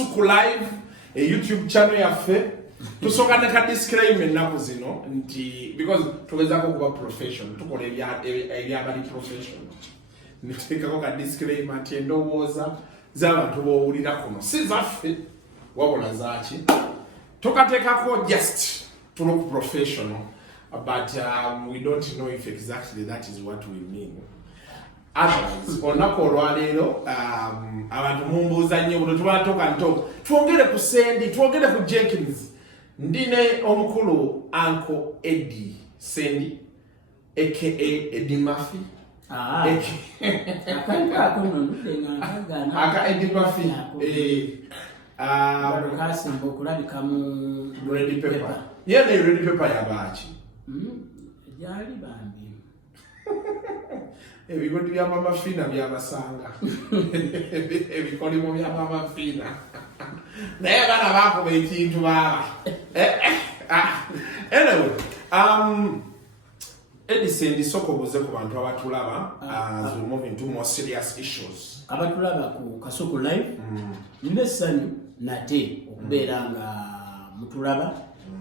Kasuku Live, a YouTube channel yaffe. Tusoka neka disclaimer ennaku zino nti because tugezaako kuba profession tukola ebyabali profession niteekako ka disclaimer nti endowooza z'abantu b'owulira kuno si zaffe wabula zaaki tokateekako just to look professional but we don't know if exactly that is what we mean. Otherwise, olunaku olwaleero abantu mumbuuza nnyo buno tubatoka ntoka twongere ku Sendi twongere ku Jenkins. Ndine omukulu Uncle Eddie Sendi aka Eddie Murphy. Aka Eddie Murphy kasimba okulabika mu Red Pepper. Yene Red Pepper yabaaki. Yali bambi. Ebigodi bya Mama Fina byabasanga. Ebikolimo bya Mama Fina. Naye bana bakuba ekintu baba. Anyway, Edison ndisokobuze ku bantu abatulaba as we move into more serious issues. Abatulaba ku Kasuku Live. Ndessanyu nate okubeera nga mutulaba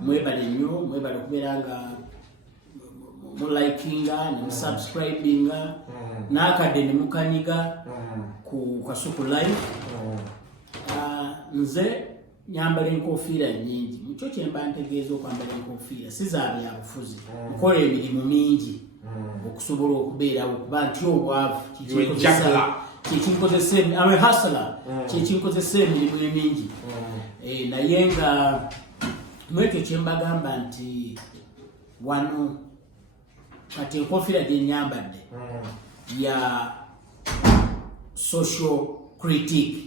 mwebale nnyo mwebale okubeera nga mulikinga ne subscribinga n'akadde ne mukanyiga ku Kasuku Live. Nze nyambala enkofiira nnyingi mukyo kyemba ntegeeza okwambala enkofiira sizaabya yabufuzi nkola emirimu mingi okusobola okubeerawo okuba nti obwavu kyekinkozesa emirimu emingi naye nga mwekyo kyembagamba nti wano kati enkofiira gyenyambadde ya social critique.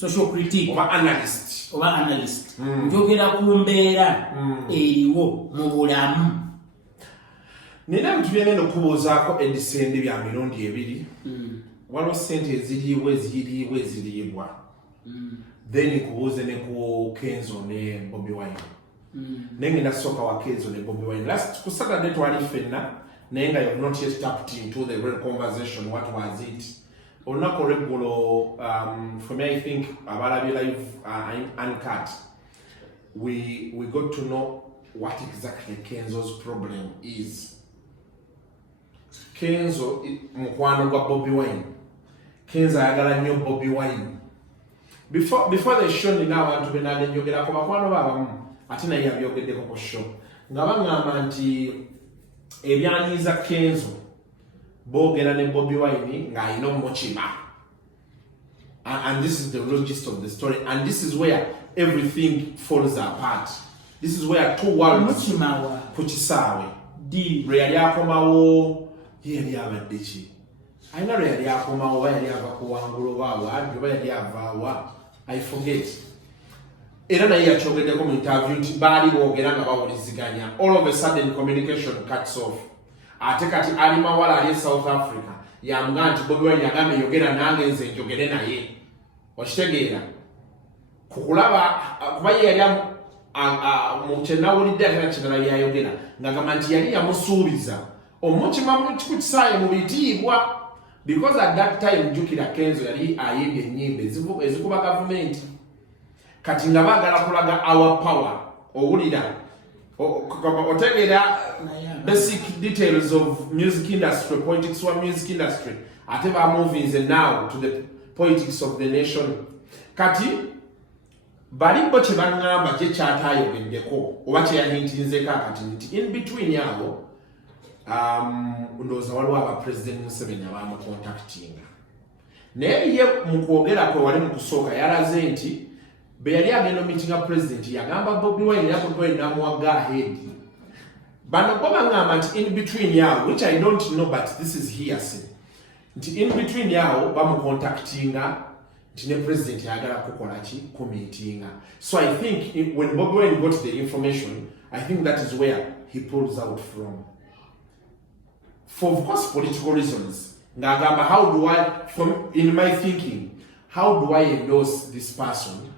Social critique oba analyst njogera ku mbeera eriwo mu bulamu. Nina bintu byengenda okubuuzaako Edison bya mirundi ebiri. Waliwo ssente eziriibwa then kubuuze ne ku Kenzo ne Bobi Wine. Naye ngenda kusooka wa Kenzo ne Bobi Wine. Last ku Saturday twali ffenna naye nga you've not yet tapped into the real conversation. What was it? Olunaku olw'eggulo, for me I think abalabi live uncut, we got to know what exactly Kenzo's problem is. Kenzo mukwano gwa Bobi Wine. Kenzo ayagala nnyo Bobi Wine. Before the show nina abantu benali njogerako bakwano babamu ate naye yabyogeddeko ku show nga baŋŋamba nti ebyanyiiza Kenzo boogera ne Bobi Wine ng'alina omukima. And this is the real gist of the story, and this is where everything falls apart. This is where two worlds ku kisaawe lwe yali akomawo ye yali abadde ki ayina lwe yali akomawo oba yali ava kuwangula oba abbi oba yali avaawa I forget. Era naye yakyogeddeko mu interview nti baali boogera nga bawuliziganya. All of a sudden communication cuts off. Ate kati ali mawala ali South Africa yamugamba nti Bobi Wine yagambe yogera nange nze njogere naye. Okitegeera kukulaba kuba ye yali mu kyenawulidde ate nakirala byayogera ng'agamba nti yali yamusuubiza omukima ku kisaawe mu bitiibwa because at that time jjukira Kenzo yali ayimbye ennyimba ezikuba gavumenti kati nga baagala kulaga our power owulira otegeera basic details of music industry, politics of music industry. Ateba movies and now to the politics of the nation. Kati balimbo kye bangamba kye kyatayogeddeko oba kye yahintinzeko akati nti in between yabo ndowooza waliwo aba President Museveni abamucontactinga. Naye ye mu kwogera kwe wali mu kusooka yalaze nti be yali agenda meetinga president yagamba Bobi Wine n'amuwa go ahead. Bano bo bangamba nti in between yawo, which I don't know but this is hearsay, nti in between yawo bamucontactinga nti ne president yagala kukola ki ku meetinga. So I think when Bobi Wine got the information, I think that is where he pulls out from. For of course political reasons. Ngagamba how do I, in my thinking, how do I endorse this person?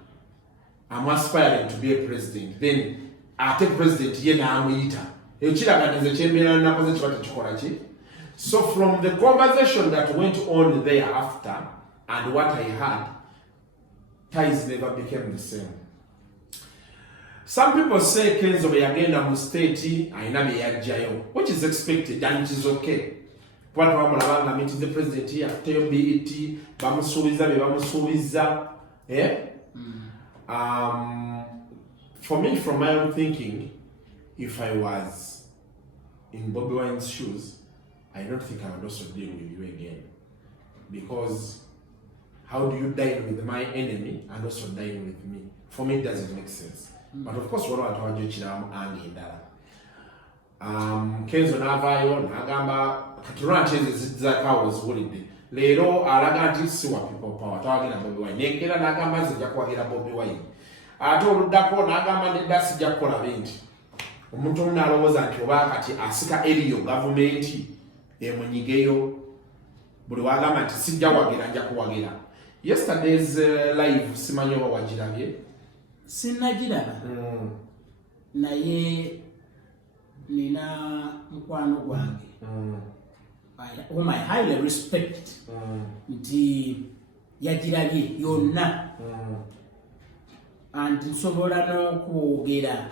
I'm aspiring to be a president. Then I take president ye na amuyita. Ekiraganize kyembeera nakoze kibate kikola ki. So from the conversation that went on thereafter and what I had, ties never became the same. Some people say Kenzo yagenda mu state aina bye yajjayo, which is expected and it is okay. What wamulabanga meeting the president here, tell BET, bamusubiza be bamusubiza, for me, from my own thinking, if I was in Bobby Wine's shoes, I don't think I would also deal with you again. Because how do you dine with my enemy and also dine with me? For me, it doesn't make sense. But of course, what I told you, Chinamu and Indala. Kenzo Navayo, Nagamba, Katuranche is that I was worried. Lero, Araganti, Siwa people power, talking about Bobby Wine. Nekeda Nagamba, Zakwagina Bobby Wine. I told Dapo Nagamba, that's Jacola Vent. Umutumna was at Yovakati, Asika Elio, government, Emunigeyo, Buruagama, Sijawagira, Jakuagira. Yesterday's live, Simanyo Wajirage. Sinajiraba. Naye nina mkwano gwange. Whom I highly respect. Nti yajirage yonna. And nsobola n'okwogera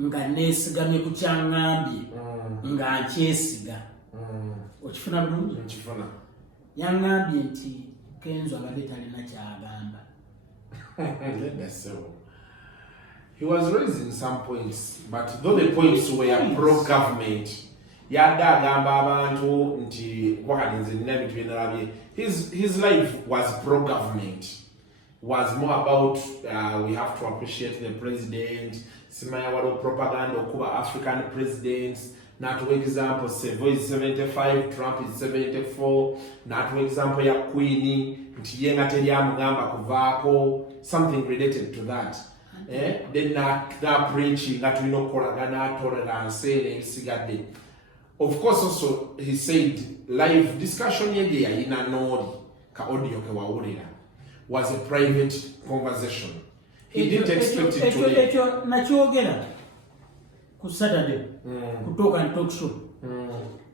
nga neesigamye ku kyangambye nga nkyesiga. Okifuna bulungi? Nkifuna. Yangambye nti Kenzo abadde talina kyagamba. So he was raising some points, but though the points were pro-government, yada gamba abantu nti kwakaninze nina bintu by'enalabye. His life was pro-government. Was more about we have to appreciate the president. Simaya walo propaganda okuba African presidents. Not to example, Sevo is 75, Trump is 74. Not to example, ya Queenie, Ntiyenga Teria Mugamba Kuvako, something related to that. Then na preaching that we know Koragana, tolerance, Sigade. Of course, also he said live discussion yedia in a nodi ka audio ke waurira was a private conversation. He didn't expect it today. Nachogera ku Saturday kutoka and talk show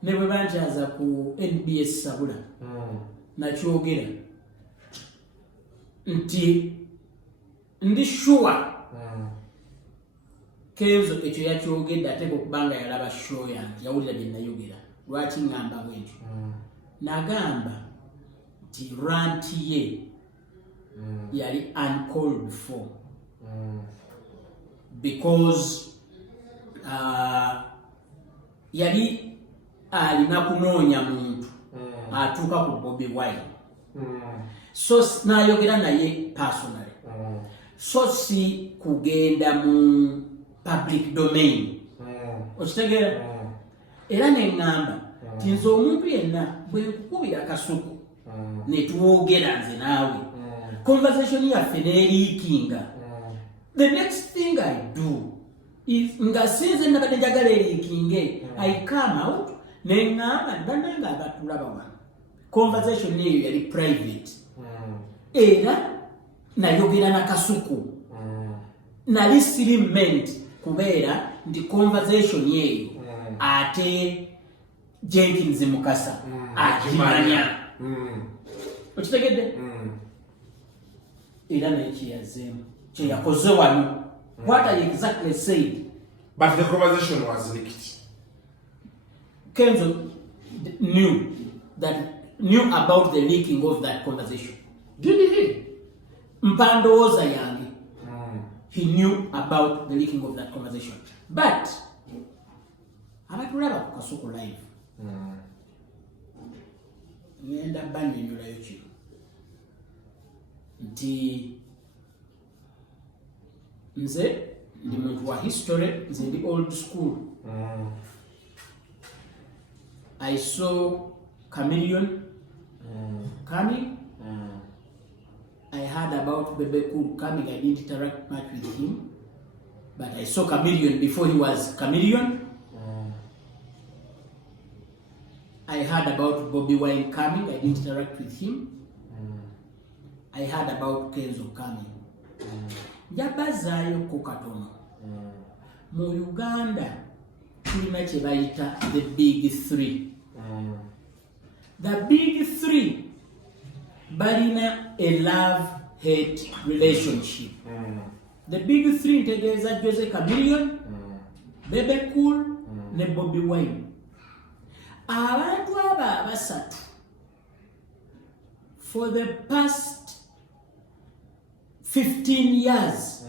ne bwe banjaza ku NBS Sabula nachogera nti ndi sure Kenzo ekyo yakyogedde ate okubanga yalaba show yange yawulira bye nayogera lwaki ngamba bwentyo nagamba nti rant ye yali uncalled for because yali alina kunoonya muntu atuuka ku Bobby Wine so nayogera naye personally so si kugenda mu public domain okitegeera era neŋŋamba nti nze omuntu yenna bwe nkukubira akasuku ne tuwogera nze naawe conversation yaffe neeriikinga the next thing I do is nga sinze nabadde njagala eriikinge I come out neŋŋamba bannange abatulaba wano conversation eyo yali private era nayogera nakasuku nali siri meant kubeera nti conversation eyo ate Jenkins Mukasa akimanya okitegedde era nekiyazeemu kyeyakoze wano what I exactly said, but the conversation was leaked. Kenzo knew about the leaking of that conversation. Did he? Mpandooza yange he knew about the leaking of that conversation, but abatulaba ku Kasuku live ngenda bannyonnyola kino nti nze ndi muntu wa history, nze ndi old school. I saw Chameleon coming. I heard about Bebe Cool coming. I didn't interact much with him, but I saw Chameleon before he was Chameleon. I heard about Bobby Wine coming. I didn't interact with him. I heard about Kenzo coming. Yabazaayo ku katono. Mu Uganda tulina kye bayita the big three. The big three balina a love hate relationship. The big three ntegeeza Jose Chameleone, Bebe Cool, ne Bobby Wine. Abantu aba abasatu for the past 15 years.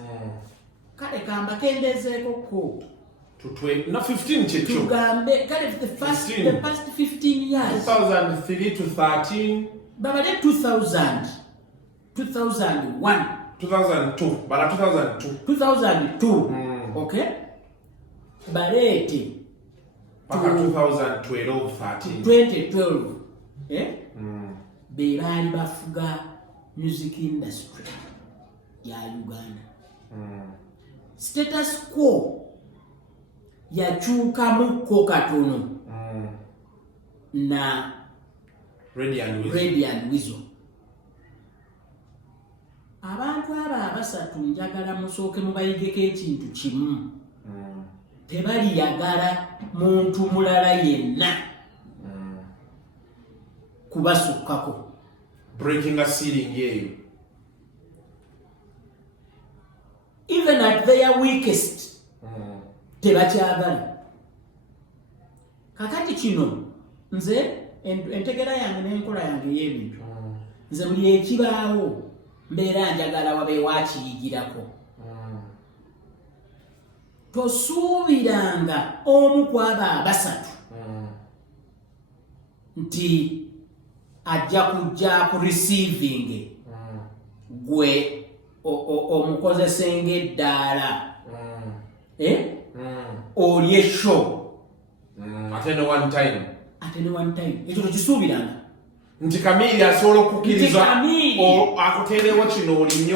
Kale kamba kendezeeko ko. No, 15 checho. Tugambe kale the past 15 years. 2003 to 13. Babale 2000. 2001. 2002. Bala 2002. 2002. Okay? Balete. Paka 2012, 13. 2012. Eh? Bebaali bafuga music industry ya Uganda. Status quo yakyukamuko katono na Ready and Weasel. Abantu aba abasatu njagala musooke mubayigeko ekintu kimu. Tebaliyagala muntu mulala yenna kubasukkako. Breaking a ceiling yeyo. Even at their weakest, tebakyagala. Kakati kino nze entegera yange n'enkola yange y'ebintu. Nze buli ekibaawo mbeera njagala wabe wakiyigirako. Tosuubiranga omu kwaba abasatu nti ajja kujja ku receiving gwe omukozese ng'eddaala olye show Ate ne one time. Ekyo tokisuubiranga Nti Kamili asobola okukkiriza akuteerewo kino olinye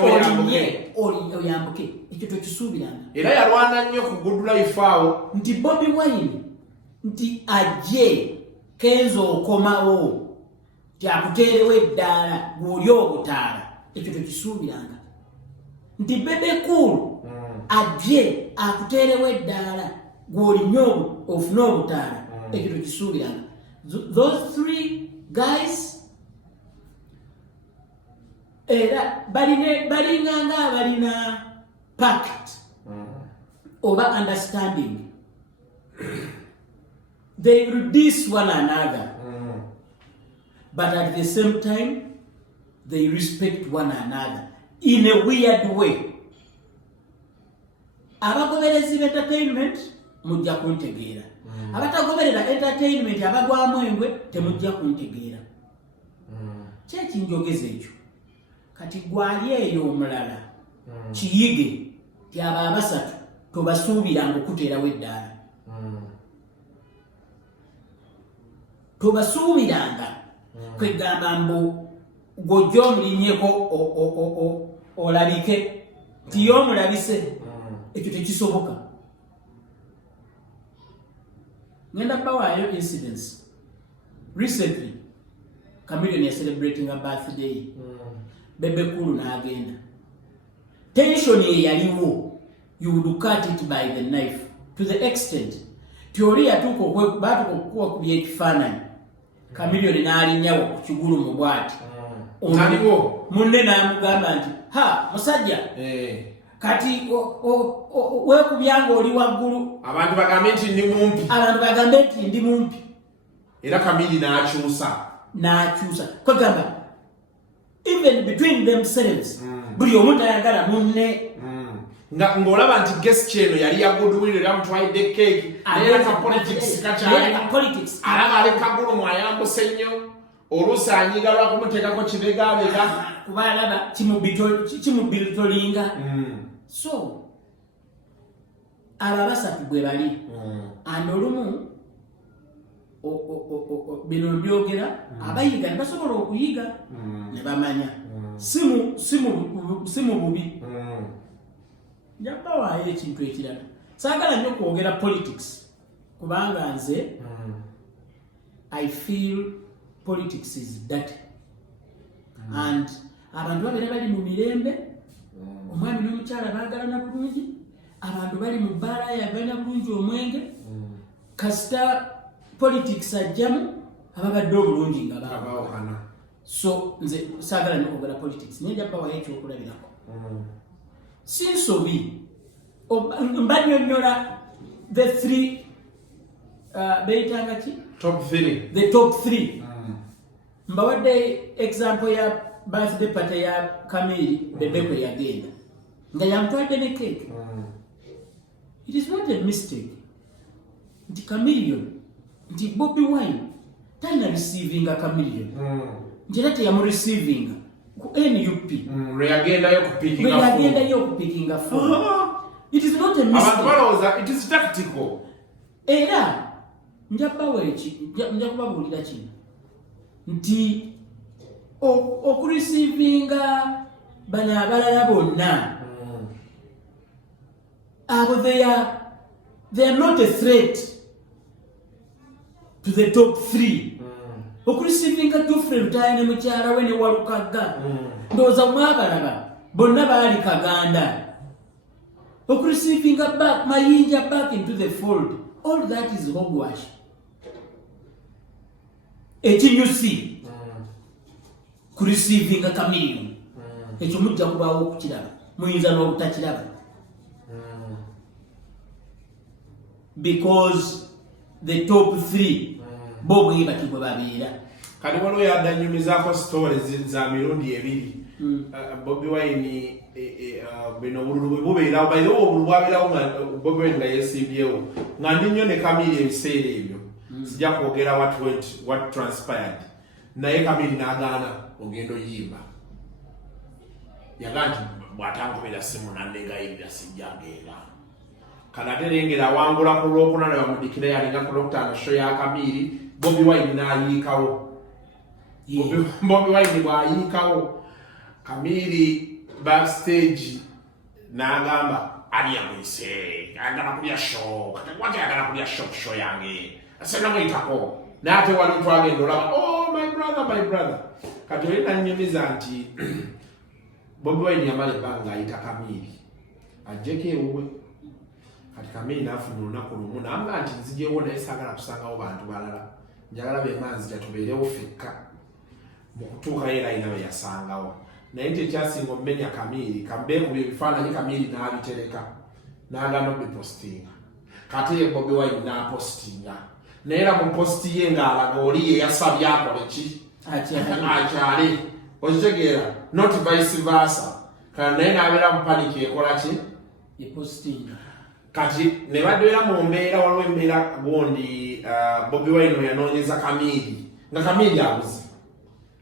oyambuke. Ekyo tokisuubiranga. Era yalwana nnyo ku Good Life awo. Nti Bobby Wine nti ajje Kenzo okomawo tyakuteerewo eddaala gw'oli obutaala. Ekyo tokisuubiranga. Nti Bebe Cool ajje akuteerewo eddaala gw'olinye ofune obutaala. Ekyo tokisuubiranga. Those three guys era balinganga abalina pact oba understanding. They reduce one another, but at the same time they respect one another in a weird way. Abagoberezi b'entertainment mujja kuntegeera. Abatagoberera entertainment abagwamu engwe temujja kuntegeera. Kyekinjogeza ekyo. Kati gwali eyo omulala kiyige ti aba abasatu tobasuubiranga okuteerawo eddaala. Tobasuubiranga kwegamba mbu gw'ojja omulinnyeko olabike ti y'omulabise. Ekyo tekisoboka. Ngenda bawaayo incidents. Recently, Chameleone is celebrating a birthday. Bebe Cool n'agenda. Tension ye yaliwo. You would cut it by the knife. To the extent. Teori yatuko okuwa kubya ekifaananyi. Chameleone n'alinnyawo ku kigulu mu bwati. Naliwo. Munne n'amugamba nti, musajja. Kati weekubyanga oli waggulu. Abantu bagambe nti ndi mumpi. Era Kamili n'akyusa. Kwegamba even between themselves buli omu tayagala munne. Ng'olaba nti guest eno yali ya Goodwill era mutwalidde cake. Naye ka politics kakyali. Alaba ali kagulu mwayambuse nnyo. Oluusi anyiga lwakumuteekako kibegabega. Kuba alaba kimubitolinga. So, aba basatu bwe bali. Olumu bino byogera abayiga ne basobola okuyiga ne bamanya. Si mu bubi. Njabawaayo ekintu ekirala. Saagala nnyo kwogera politics kubanga nze I feel politics is dirty. And abantu babeera bali mu mirembe. Omwami n'omukyala baagalana bulungi. Abantu bali mu bbaala yagana bulungi omwenge. Kasita politics ajjamu ababadde obulungi nga baawukana. So nze sagala n'okwogera politics naye njaba wayo ekyokulabirako sinsobi mbanyonnyola the three beyitanga ki the top three mbawadde example ya birthday party ya Kamili Bebe kwe yagenda nga yamutwadde ne cake. It is not a mistake nti Chameleone nti Bobi Wine talina receiving a Chameleone nti era teyamu-receiving ku NUP yagendayo kupikinga phone. It is not a mistake. It is tactical. Era njakubabuulira kino nti okurecevinga bano abalala bonna abo they are not a threat to the top three. Okurecevinga Geoffrey Rutaya ne mukyala we ne Walukagga ndowooza mwabalaba bonna baali Kaganda. Okurecevinga back Mayinja back into the fold, all that is hogwash. Ekinyusi kurecevinga Chameleone ekyo mujja kubaawo okukiraba muyinza n'obutakiraba because the top three bo bwe batibwe babeera. Kati waliwo yaddanyumizaako stories za mirundi ebiri Bobi Wine bino obululu bwe bubeerawo bayirewo obululu bwabeerawo nga Bobi Wine nga yeesimbyewo nga ndi nnyo ne Kamili ebiseera ebyo sijja kwogera what transpired naye Kamili n'agaana ogendo yimba yagaa nti bw'atangobera simu nannegayirira sijja ngenda kanaterengera awangula ku lwokuna ne bamudikira yalinga ku Lwokutaano show ya Kamili Bobi Wine n'ayiikawo Bobi Wine bw'ayiikawo Kamili backstage n'agamba aliyamwise agala kulya show kati agala kulya show yange asena mwitako n'ate wali twagenda olaba oh my brother kati oli nannyumiza nti Bobi Wine yamala ebbanga ayita Kamili ajjeko ewuwe kati Kamili n'afuna olunaku lumu n'amba nti nzijewo naye saagala kusangawo bantu balala njagala bemanzi tatubeerewo fekka mu kutuuka era ayina be yasangawo naye nti ekyasinga omumenya Kamili kambeekubya ebifaananyi Kamili n'abitereka n'agana obipostinga kate ye Bobi Wine n'apostinga naye era mu posti ye ng'alaga oli ye yasabye akole ki akyale okitegeera not vice versa kandi naye n'abeera mu paniki ekola ki epostinga kati ne baddeera mu mbeera waliwo embeera gundi Bobi Wine yanoonyeza Kamili nga Kamili abuze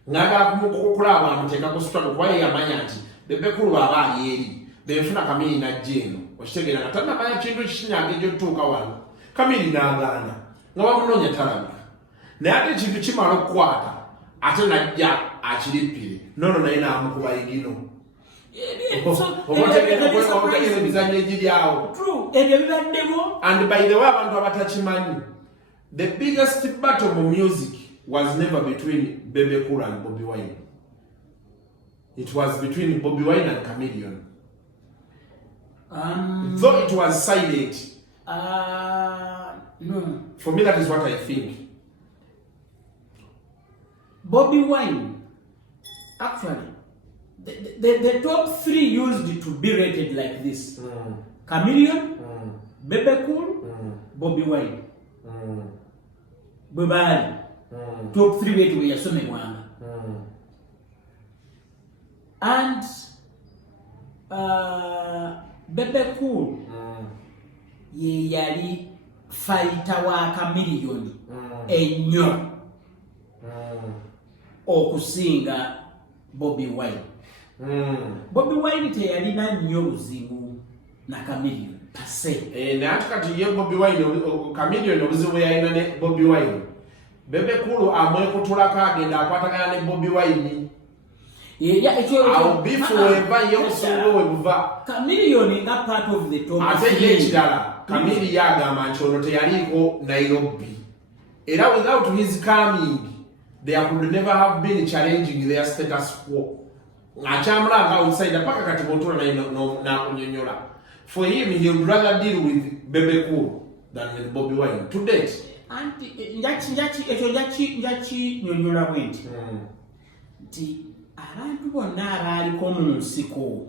ngagala kumukulaba amuteeka ku sitwalo kuba ye yamanya nti Bebe Cool aba ali eri benfuna Kamili n'ajja eno okitegeera nga tannamanya kintu kikinyange ekyotutuuka wano Kamili n'agaana nga bamunoonya talabika naye ate ekintu kimala okukwata ate najja akirippire nono naye n'amukuba igino obategeera emizannyo egiryawo ebyo bibaddemu. And by the way abantu abatakimanyi the biggest battle of music was never between Bebe Cool and Bobi Wine. It was between Bobi Wine and Chameleone. Though it was silent. No. For me, that is what I think. Bobi Wine, actually, the top three used to be rated like this. Chameleone, Bebe Cool, Bobi Wine. Bebali. Top three wetu yasomebwanga. And Bebe Cool ye yali fighter wa Chameleone ennyo okusinga Bobi Wine. Bobi Wine teyalina nnyo buzibu na Chameleone pase. Naye kati ye Bobi Wine Chameleone obuzibu yalina ne Bobi Wine. Bebe Cool amwekutulako agenda akwatagana ne Bobi Wine. Awo bifu weba ye obusungu we buva. Chameleone nga part of the top. Ate ye ekirala Kamili yagamba nti ono teyaliko Nairobi. Era without his coming there could never have been challenging their status quo. Achamulanga outside paka kati botola na kunyonyola. For him he would rather deal with Bebe Cool than with Bobi Wine to date. Anti njachi nyonyola bwenti. nti abantu bonna abaaliko mu nsiko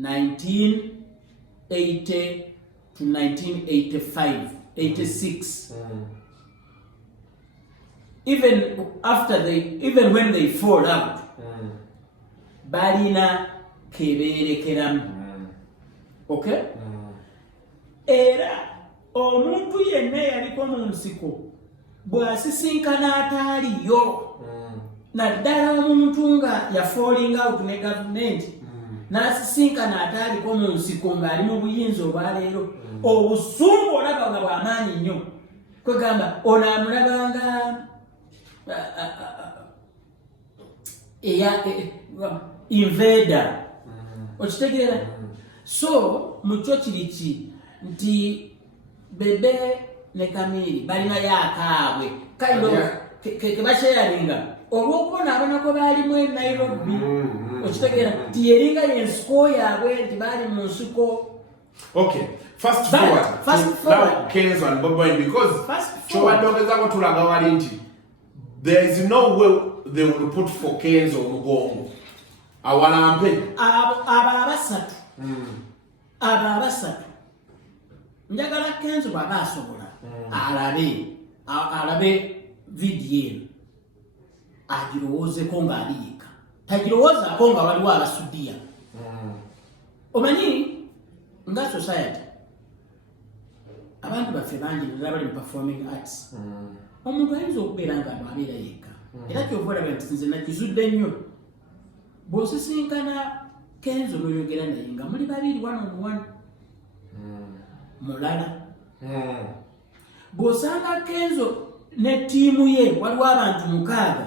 1980 to 1985, 86. Even when they fall out, balina keberekeramu. Okay? Era omuntu yenna yaliko mu nsiko bw'asisinkana ataaliyo naddala omuntu nga ya falling out ne gavumenti n'asisinkana ataaliko mu nsiko ng'ali mu buyinza obwaleero obusungu olaba nga bw'amaanyi nnyo kwegamba ono amulabanga invader okitegeera so mukyo kiriki nti Bebe ne Kamili balinayo akaabwe kebakyeyalinga olw'okubona abanako baalimu e Nairobi okitegeera nti yeringa yensiko yaabwe nti baali mu nsiko. Okay, fast forward now Kenzo and Bobi Wine, because kyobadogezako tulaga wali nti there is no way they will put for Kenzo Mugongo awalampe abo abasatu njagala Kenzo baba asobola alabe video agirowoozeko ng'aliika tagirowoozako nga waliwo abasudiya. Omanyi nga society abantu baffe bangi naddala bali mu performing arts omuntu ayinza okubeera nga abeera yekka era kyova olaba nti nze nakizudde nnyo bw'osisinkana Kenzo n'oyogera naye nga muli babiri one mulala bw'osanga Kenzo ne ttiimu ye waliwo abantu 6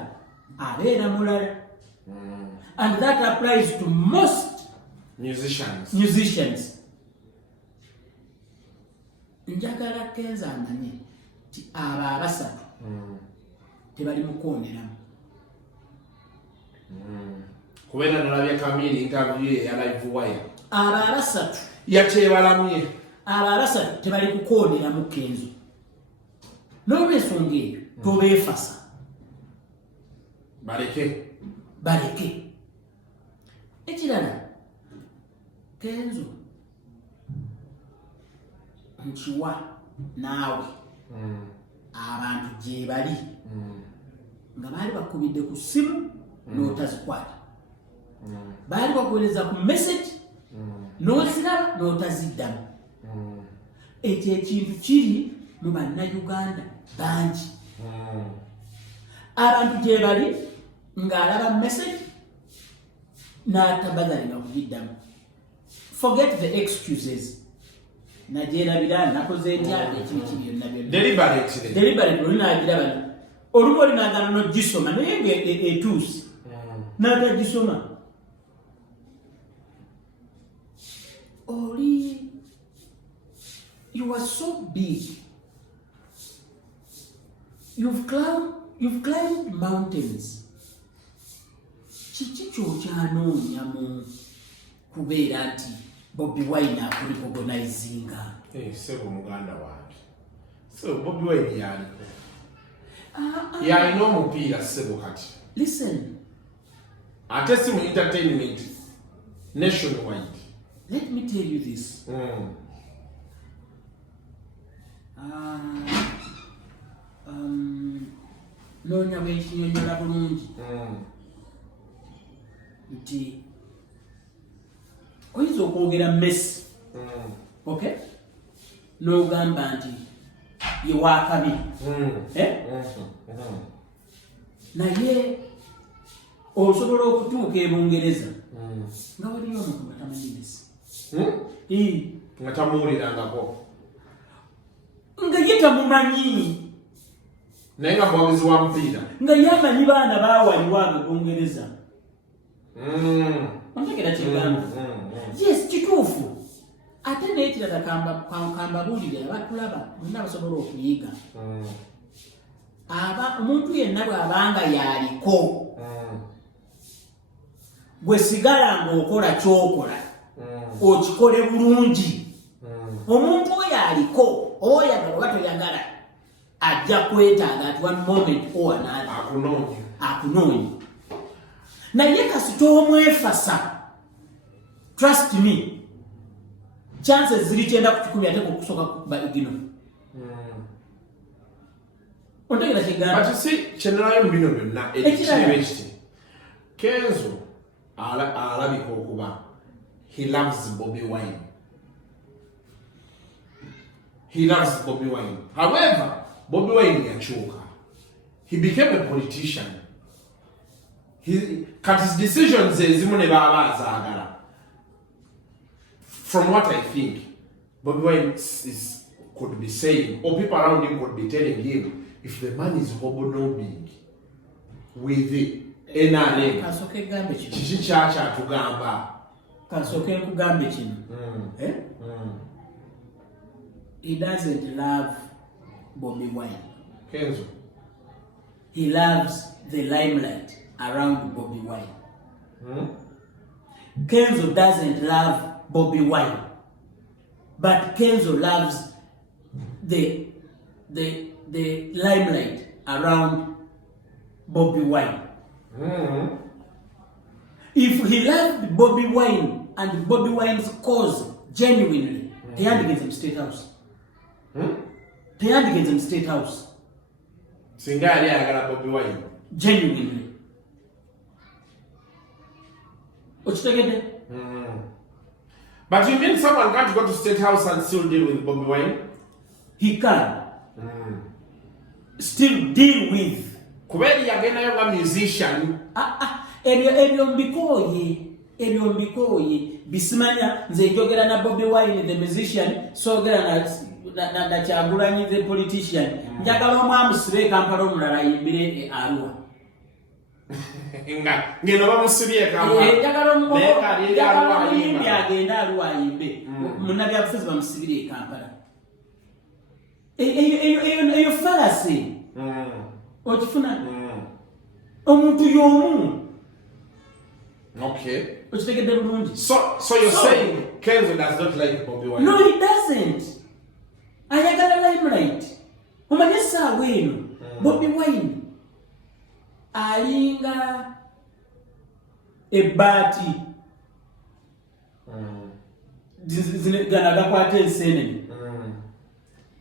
abeera mulala and that applies to most musicians. Njagala Kenzo amanye nti abo abasatu tebali mukooneramu. Kubeera nalabye Kamili interview ya Live Wire abo abasatu yakyebalamye abo abasatu tebali kukooneramu Kenzo n'olw'ensonga eyo tobeefasa baleke. Ekirala Kenzo nkiwa naawe abantu gye bali nga baali bakubidde ku ssimu n'otazikwata baali bakuweereza ku message n'oziraba n'otaziddamu. Ekyo ekintu kiri mu bannayuganda bangi abantu gye bali ng'alaba message n'atabagalinga kugiddamu. Forget the excuses. Nagyerabira nakoze ntya ekintu byonna deliberate olinaagiraba olumu olinaagana n'ogisoma naye ng'etuusi n'atagisoma oli you are so big, you've climbed mountains. Kiki kyokyanoonya mu kubeera nti Bobi Wine akurecognizinga? Sebo muganda wange. So Bobi Wine yalina omupiira sebo kati. Listen. Ate si mu entertainment nationwide. Let me tell you this. Noonya bwekinyonyola bulungi nti oyinza okwogera Messi, okay, n'ogamba nti ye wakabi naye osobola okutuuka e Bungereza nga waliyo omuntu nga tamanyi Messi nga tamuwulirangako nga ye tamumanyi naye nga muwagizi wa mupiira nga ye amanyi baana baawaliwo abo Bungereza. Ontegera kyegamba? Yes, kituufu. Ate n'ekirala kambabuulire abatulaba bonna basobola okuyiga. Omuntu yenna bw'abanga yaliko gwe sigala ng'okola ky'okola okikole bulungi. Omuntu oyo aliko oyagala oba toyagala ajja kwetaaga at one moment or another akunoonya. naye kasita omwefasa, trust me, chances ziri 9 ate kusoka kuba igino. Ontegera kigamba. But you see, kyenalayo mu bino byonna ekiriba ekiti Kenzo alabika okuba he loves Bobi Wine. He loves Bobi Wine. However, Bobi Wine yakyuka. He became a politician. Cut his decisions ezimu ne baba azaagala. From what I think, Bobi Wine could be saying, or people around him could be telling him, if the man is hobnobbing with the NRM, kasoke gambe kino. Kiki kyatugamba. Kasoke kugambe kino. He doesn't love Bobi Wine. Kenzo. He loves the limelight around Bobi Wine. Kenzo doesn't love Bobi Wine, but Kenzo loves the limelight around Bobi Wine. If he loved Bobi Wine and Bobi Wine's cause genuinely, they had against him State House. They had against him State House. Singa yali ayagala Bobi Wine. Genuinely. Ochitegede? But you mean someone can't go to State House and still deal with Bobi Wine? He can. Still deal with. Kubeli yagenayo nga musician. Ebyo mbikoye bisimanya nze njogera na Bobi Wine the musician sogera na Kyagulanyi the politician. Njagala omwamusibe Kampala omulala yimbire Arua. Ngeno bamusibye Kampala. Njagala omuyimbi agenda Arua yimbe. Munnabyabufuzi bamusibire Kampala. Eyo falasi. Okifuna? Omuntu y'omu. Okay. Ochitegedde bulungi. So you're saying Kenzo does not like Bobi Wine? No, he doesn't. Ayagala limelight. Omanye essaawa eno Bobi Wine alinga ebbaati gana gakwata ensenene.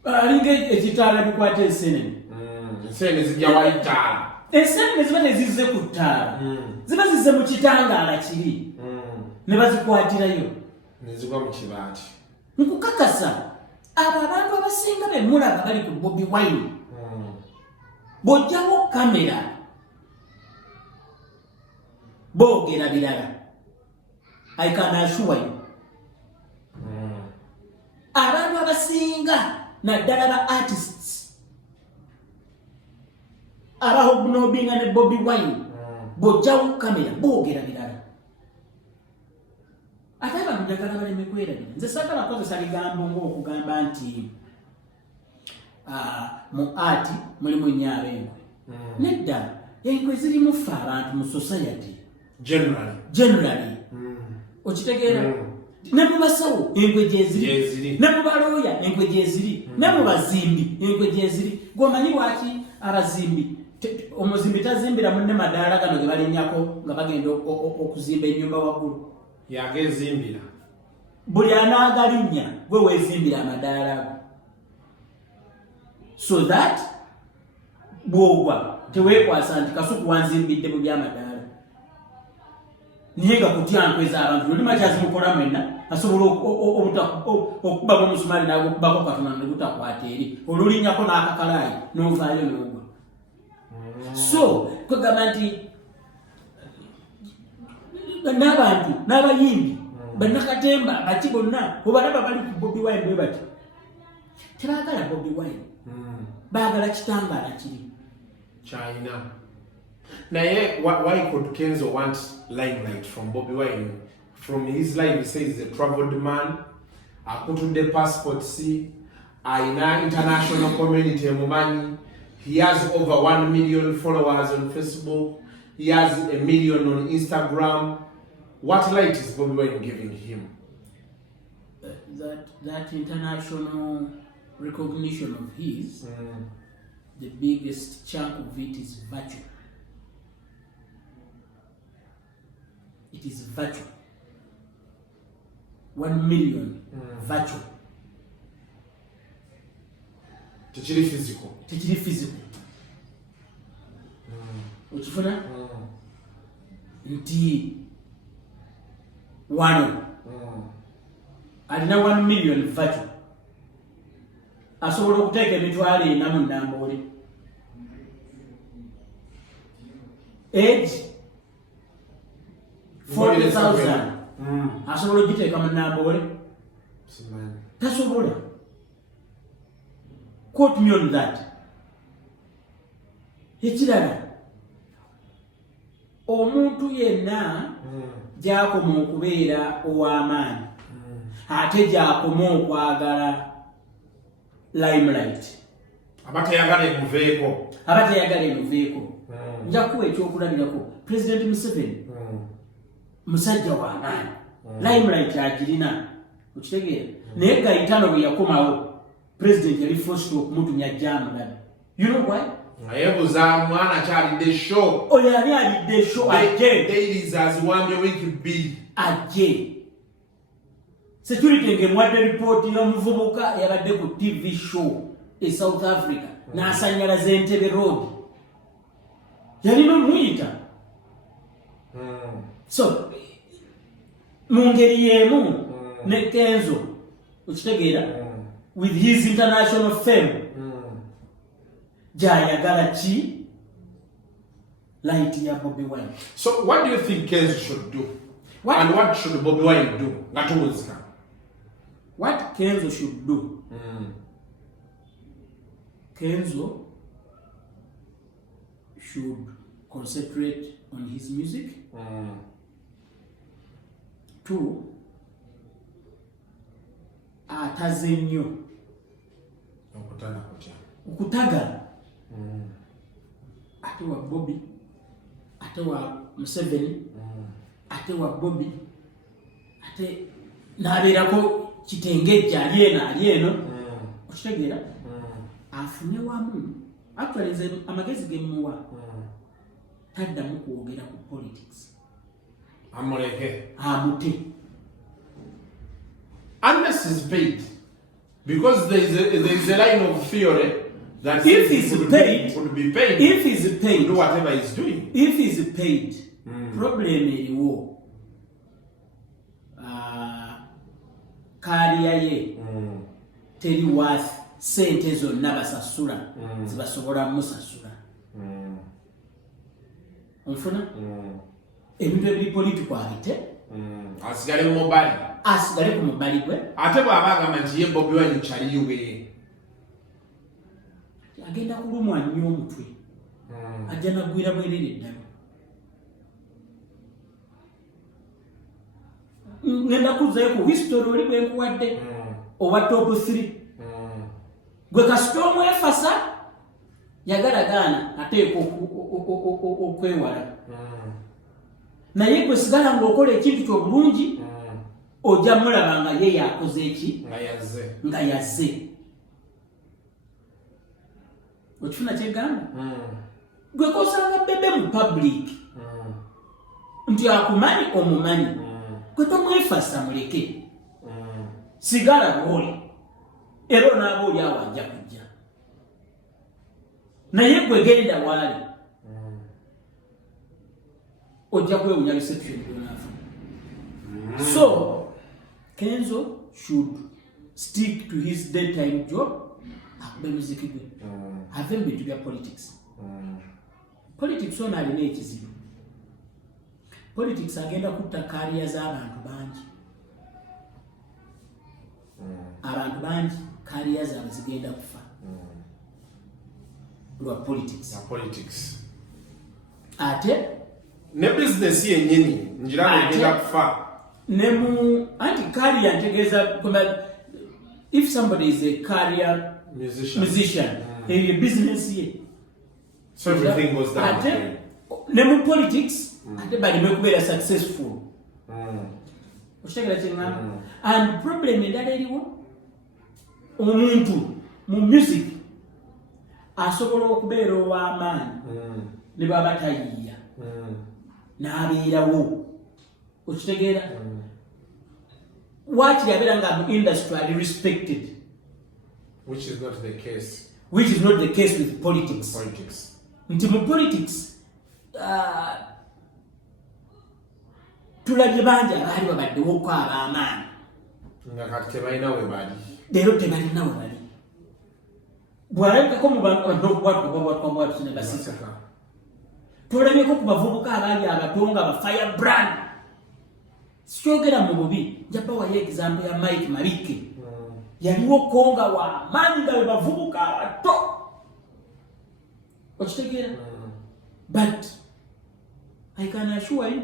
Alinga ekitaala bikwata ensenene. Ensenene zijja wayitaala. Ensenene ziba nezizze ku ttaala. Ziba zizze mu kitangaala kiri. Ne bazikwatirayo. Ne zigwa mu kibaati. Nkukakasa abo abantu abasinga bemulaba bali ku Bobi Wine. Bojjawo kamera. Boogera birala. I can assure you. Abantu abasinga naddala ba artists abahobnobinga ne Bobi Wine bojjawo kamera boogera birala. Ate abantu njagala baleme kwerabira. Nze saagala kozesa bigambo ng'okugamba nti mu art mulimu nnyo abenkwe. Nedda enkwe zirimu ffe abantu mu society. Generally. Okitegeera? Ne mu basawo enkwe gyeziri. Ne mu balooya enkwe gyeziri. Ne mu bazimbi enkwe gyeziri. Gw'omanyi lwaki abazimbi omuzimbi tazimbira munne madaala gano ge balinnyako nga bagenda okuzimba ennyumba waggulu. Yagezimbira. Buli anaagalinnya gwe weezimbira amadaala ago. So that bw'ogwa teweekwasa nti kasuku wanzimbidde mu byamadaala. Naye nga kutya nkwe z'abantu lulima kyazimukola mwenna asobola okubako omusumaali n'agokubako katono ne gutakwata eri olulinnyako n'akakalaayi n'ovaayo n'ogwa. So kwegamba nti n'abantu n'abayimbi bannakatemba baki bonna obalaba bali ku Bobi Wine bwe bati tebaagala Bobi Wine baagala kitangaala kiri China. Naye why could Kenzo want limelight from Bobi Wine? From his life he says he's a traveled man, akutudde passport si, aina international community emumanyi. He has over 1 million followers on Facebook. He has 1 million on Instagram. What light is Bobi Wine giving him? That international recognition of his, the biggest chunk of it is virtue. it is virtual. 1 million virtual. Techiri physical. Techiri physical. Uchifuna? Nti wano. Alina 1 million virtual. Asobola okuteeka emitwalo ena mu Namboole. Age 40,000. Asobola okugiteeka mu Namboole. Tasobola. Quote me on that. Ekirala, omuntu yenna gy'akoma okubeera ow'amaanyi ate gy'akoma okwagala limelight. Abatayagala emuveeko. Nja kuwa ekyokulabirako. President Museveni musajja w'amaanyi. Limelight agirina. Okitegeera? Naye Gaetano bwe yakomawo, President yali forced okumutumya Jamulabi. You know why? Ayebuza mwana kyalidde show. Oyo yali alidde show ajje. Dailies aziwambye wiki B. Ajje. Security ngemwadde report y'omuvubuka yabadde ku TV show e South Africa n'asanyalaza Entebbe Road. Yalina omuyita. So, mu ngeri y'emu ne Kenzo, okitegeera, with his international fame, gy'ayagala ki? Light ya Bobi Wine. So what do you think Kenzo should do? And what should Bobi Wine do? What Kenzo should do? Kenzo should concentrate on his music. 2, ataze nnyo okutagala ate wa Bobi, ate wa Museveni, ate wa Bobi, ate n'abeerako kitengejja ali eno. Okitegeera? Afune wamu. Actually nze amagezi ge muwa taddamu kwogera ku politics. Amute. Unless he's paid. Because there is a line of theory that if he's paid, would be paid. If he's paid, to do whatever he's doing. If he's paid, problem eriwo. Kaliya ye teri worth sente zonna basasula zibasobola musasula. Onfuna? Ebintu ebiri political abite. Asigale mu mobile. Asigale ku mobile gwe. Ate bw'aba agamba nti ye Bobi Wine kyaliyuwe. Agenda kulumwa nnyo omutwe. Ajja nagwira bwerere ddala. Ngenda kuzayo ku history oli bwe nkuwadde owa top 3. Gwe kasita omwefasa yagala gaana ateeka okwewala. Naye gwe sigala ng'okola ekintu ky'obulungi ojja mulaba nga ye yakoze eki? Nga yazze. Okifuna kyegamba? Gwe kosanga bebe mu public nti akumanyi omumanyi gwe tomwefasa muleke. Sigala bw'oli era onaaba oli awo ajja kujja. Naye gwe genda waali ojja kwewunya reception y'onaafa. So Kenzo should stick to his daytime job. Akube muziki gwe. Have bintu bya politics. Politics ona alina ekizibu. Politics agenda kutta kariya z'abantu bangi. Abantu bangi kariya zaabwe zigenda kufa. Lwa politics. Ate ne business yennyini njira egenda kufa. Nemu anti career ntegeeza if somebody is a career musician a business ye. So everything goes down. Ate nemu politics ate bali mekubeera successful. Okitegera kyengamba? And problem endala eriwo omuntu mu music asobola okubeera ow'amaanyi ne baba tayiiya n'abeerawo Okitegeera? What yabera nga mu industry are respected, which is not the case. Which is not the case with politics. Nti mu politics tulabye bangi abaali babaddewo ko ab'amaanyi nga kati tebalina we bali. Leero tebalina we bali. Bw'alabikako mu bantu okubwatuka ne basika. Tulabyeko ku bavubuka abaali abato nga ba firebrand. Sikyogera mu bubi, njaba wayo example ya Mike Mabike. Yaliwo konga wa maanyi nga be bavubuka abato. Okitegeera? But I can assure you,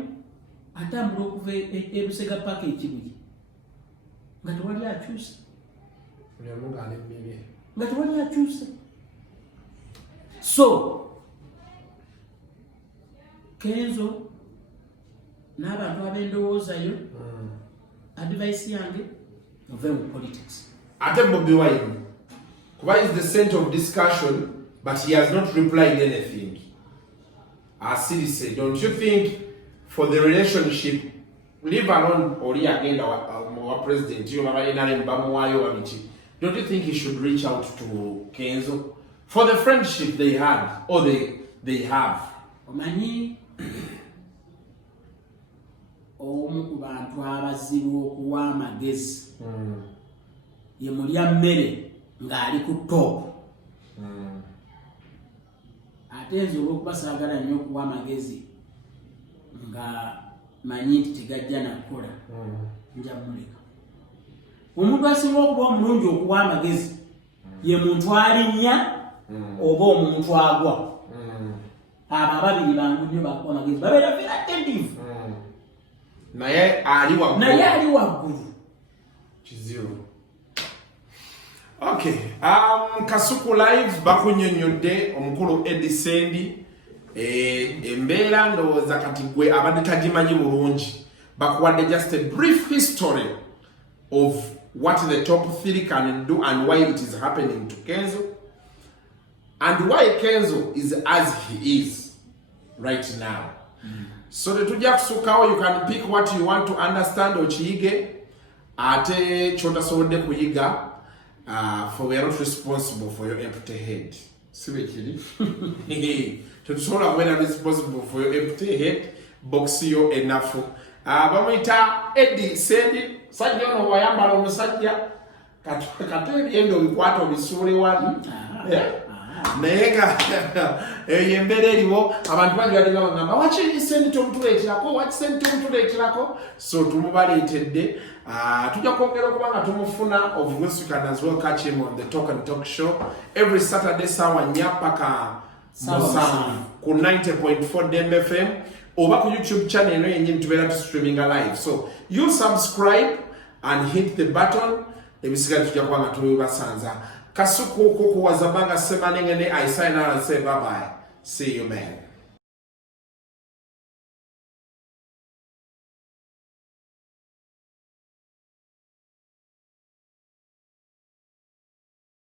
atambula okuva e Busega Park ekibiri nga tewali akyuse. Nga tewali akyuse. So Kenzo n'abantu ab'endowoozayo, advice yange muve mu politics. Ate Bobi Wine, kuba is the center of discussion, but he has not replied anything. As Siri said, don't you think for the relationship, leave alone Oli agenda our president, don't you think he should reach out to Kenzo for the friendship they had or they have? Omanyi omu ku bantu abazibu okuwa amagezi ye mulya mmere ng'ali ku top. Ate nze olw'okuba saagala nnyo okuwa amagezi nga manyi nti tegajja nakola, nja muleka. Omuntu asinga okuba omulungi okuwa amagezi ye muntu alinnya oba omuntu agwa. Abo ababiri bangu nnyo bakuwa amagezi babeera very attentive. Naye ali waggulu. Kiziro. Okay. Kasuku Live bakunnyonnyodde omukulu Eddie Sendi embeera ndowooza kati gwe abadde tagimanyi bulungi. Bakuwadde just a brief history of what the top 3 can do and why it is happening to Kenzo and why Kenzo is as he is right now. So tetujja kusukawo, you can pick what you want to understand okiyige ate kyotasobodde kuyiga. For we are not responsible for your empty head. Sibekiri. Tetusobola kubeera responsible for your empty head. Box yo enough. Bamuyita Eddie Sendi. Sajja ono wayambala omusajja. Kati ebyendo obikwata obisuule wali. Naye nga embeera eriwo abantu bangi balinga bagamba waki Sendi tomutuleeterako, waki Sendi tomutuleeterako. So tumubaleetedde. Tujja kwongera okuba nga tumufuna. Of course, you can as well catch him on the Talk and Talk show every Saturday sawa nya paka musanvu ku 90.4 Dembe FM oba ku YouTube channel eno yennyini tubeera streaming live. So you subscribe and hit the button. Ebisigadde tujja kuba nga tubibasanza. Kasuku kukuwazabanga semanengene. I sign out and say bye bye. See you, man.